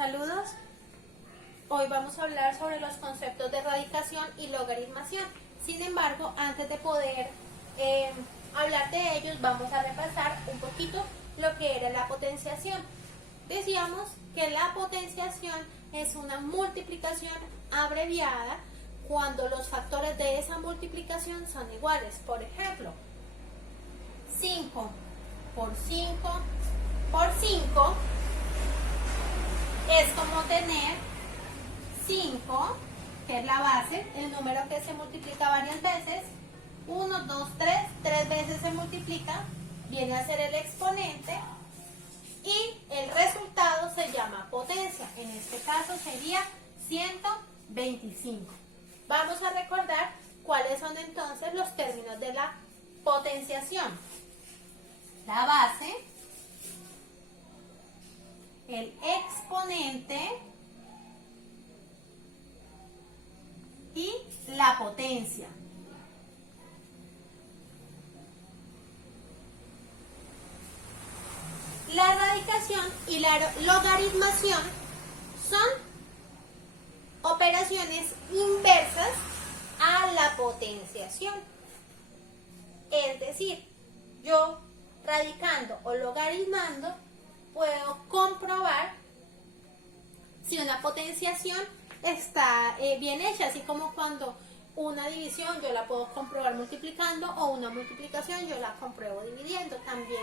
Saludos. Hoy vamos a hablar sobre los conceptos de radicación y logaritmación. Sin embargo, antes de poder hablar de ellos, vamos a repasar un poquito lo que era la potenciación. Decíamos que la potenciación es una multiplicación abreviada cuando los factores de esa multiplicación son iguales. Por ejemplo, 5 por 5 por 5 es como tener 5, que es la base, el número que se multiplica varias veces, 1, 2, 3 veces se multiplica, viene a ser el exponente y el resultado se llama potencia, en este caso sería 125. Vamos a recordar cuáles son entonces los términos de la potenciación. La base, el exponente y la potencia. La radicación y la logaritmación son operaciones inversas a la potenciación. Es decir, yo radicando o logaritmando puedo comprobar si una potenciación está bien hecha, así como cuando una división yo la puedo comprobar multiplicando o una multiplicación yo la compruebo dividiendo. También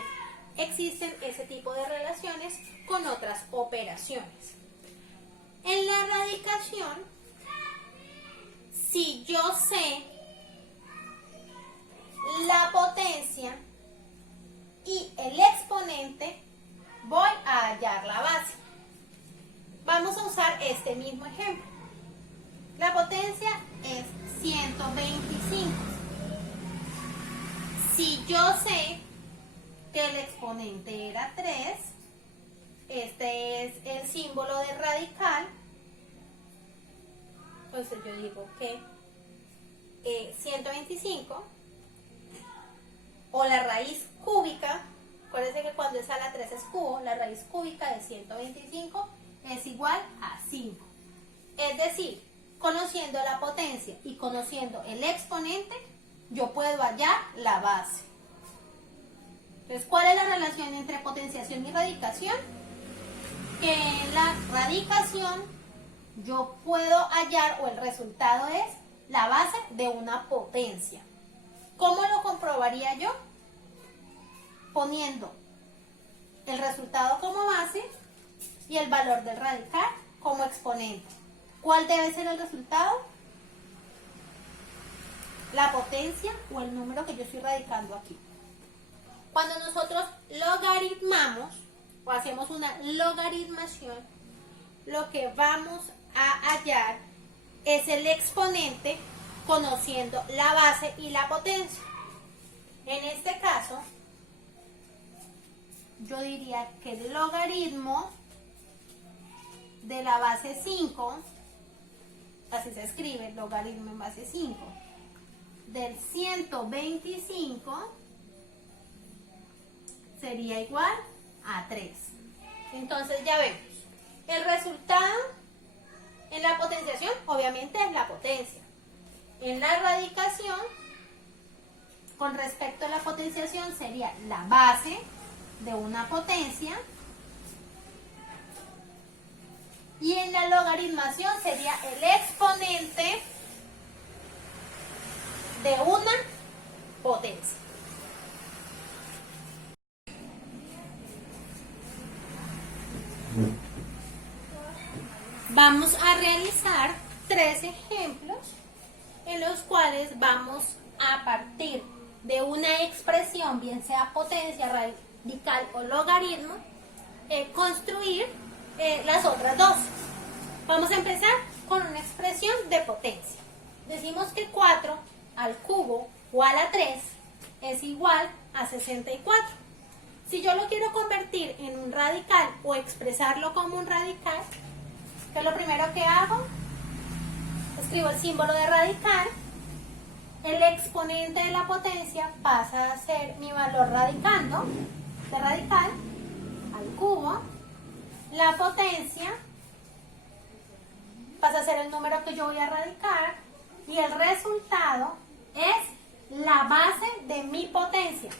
existen ese tipo de relaciones con otras operaciones. En la radicación, si yo sé la potencia y el exponente, voy a hallar la base. Vamos a usar este mismo ejemplo. La potencia es 125. Si yo sé que el exponente era 3, este es el símbolo de radical, pues yo digo que 125 o la raíz cúbica, acuérdense que cuando es a la 3 es cubo, la raíz cúbica de 125 es igual a 5. Es decir, conociendo la potencia y conociendo el exponente, yo puedo hallar la base. Entonces, ¿cuál es la relación entre potenciación y radicación? Que en la radicación yo puedo hallar, o el resultado es la base de una potencia. ¿Cómo lo comprobaría yo? Poniendo el resultado como base y el valor del radical como exponente. ¿Cuál debe ser el resultado? La potencia o el número que yo estoy radicando aquí. Cuando nosotros logaritmamos o hacemos una logaritmación, lo que vamos a hallar es el exponente conociendo la base y la potencia. En este caso, yo diría que el logaritmo de la base 5, así se escribe, logaritmo en base 5, del 125 sería igual a 3. Entonces ya vemos, el resultado en la potenciación obviamente es la potencia. En la radicación, con respecto a la potenciación, sería la base de una potencia. Y en la logaritmación sería el exponente de una potencia. Vamos a realizar 3 ejemplos en los cuales vamos a partir de una expresión, bien sea potencia, radical o logaritmo, construir las otras dos. Vamos a empezar con una expresión de potencia. Decimos que 4 al cubo o a la 3 es igual a 64. Si yo lo quiero convertir en un radical o expresarlo como un radical, ¿qué es lo primero que hago? Escribo el símbolo de radical. El exponente de la potencia pasa a ser mi valor de radical al cubo. La potencia pasa a ser el número que yo voy a radicar y el resultado es la base de mi potencia.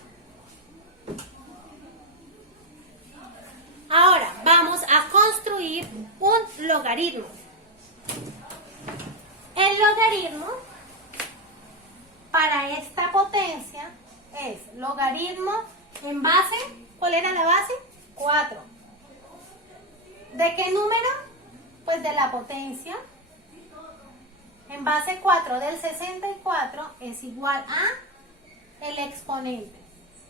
Ahora vamos a construir un logaritmo. El logaritmo para esta potencia es logaritmo en base, ¿cuál era la base? 4. ¿De qué número? Pues de la potencia. En base 4 del 64 es igual a el exponente.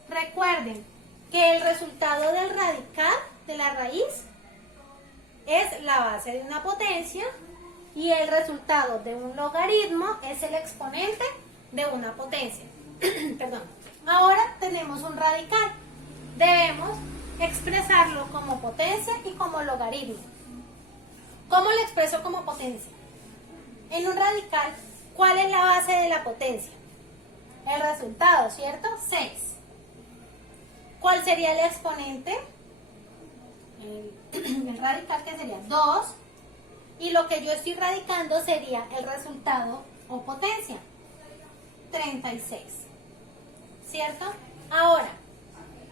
Recuerden que el resultado del radical de la raíz es la base de una potencia y el resultado de un logaritmo es el exponente de una potencia. Perdón. Ahora tenemos un radical. Debemos expresarlo como potencia y como logaritmo. ¿Cómo lo expreso como potencia? En un radical, ¿cuál es la base de la potencia? El resultado, ¿cierto? 6. ¿Cuál sería el exponente? El radical, que sería 2. Y lo que yo estoy radicando sería el resultado o potencia, 36. ¿Cierto? Ahora,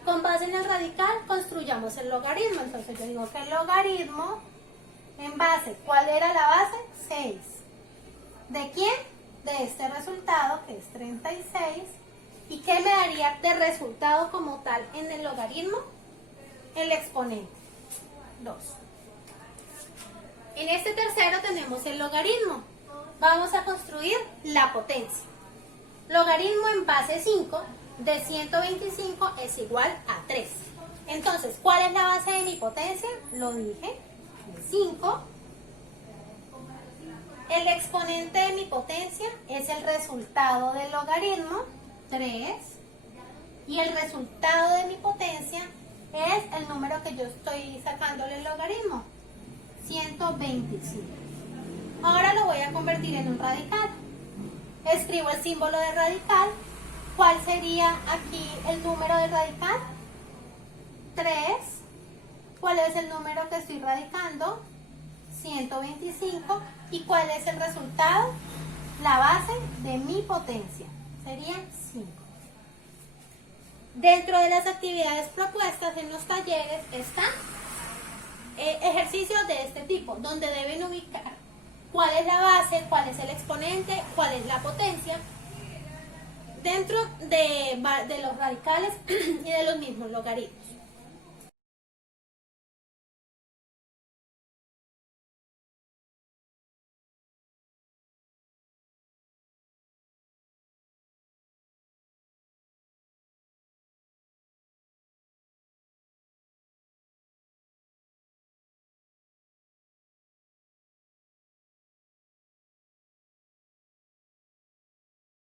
con base en el radical, construyamos el logaritmo. Entonces yo digo que el logaritmo en base, ¿cuál era la base? 6. ¿De quién? De este resultado, que es 36. ¿Y qué me daría de resultado como tal en el logaritmo? El exponente, 2. En este tercero tenemos el logaritmo. Vamos a construir la potencia. Logaritmo en base 5 de 125 es igual a 3. Entonces, ¿cuál es la base de mi potencia? Lo dije, 5. El exponente de mi potencia es el resultado del logaritmo, 3. Y el resultado de mi potencia es el número que yo estoy sacándole el logaritmo, 125. Ahora lo voy a convertir en un radical. Escribo el símbolo de radical. ¿Cuál sería aquí el número de radical? 3. ¿Cuál es el número que estoy radicando? 125. ¿Y cuál es el resultado? La base de mi potencia. Sería 5. Dentro de las actividades propuestas en los talleres están ejercicios de este tipo, donde deben ubicar cuál es la base, cuál es el exponente, cuál es la potencia, dentro de los radicales y de los mismos logaritmos.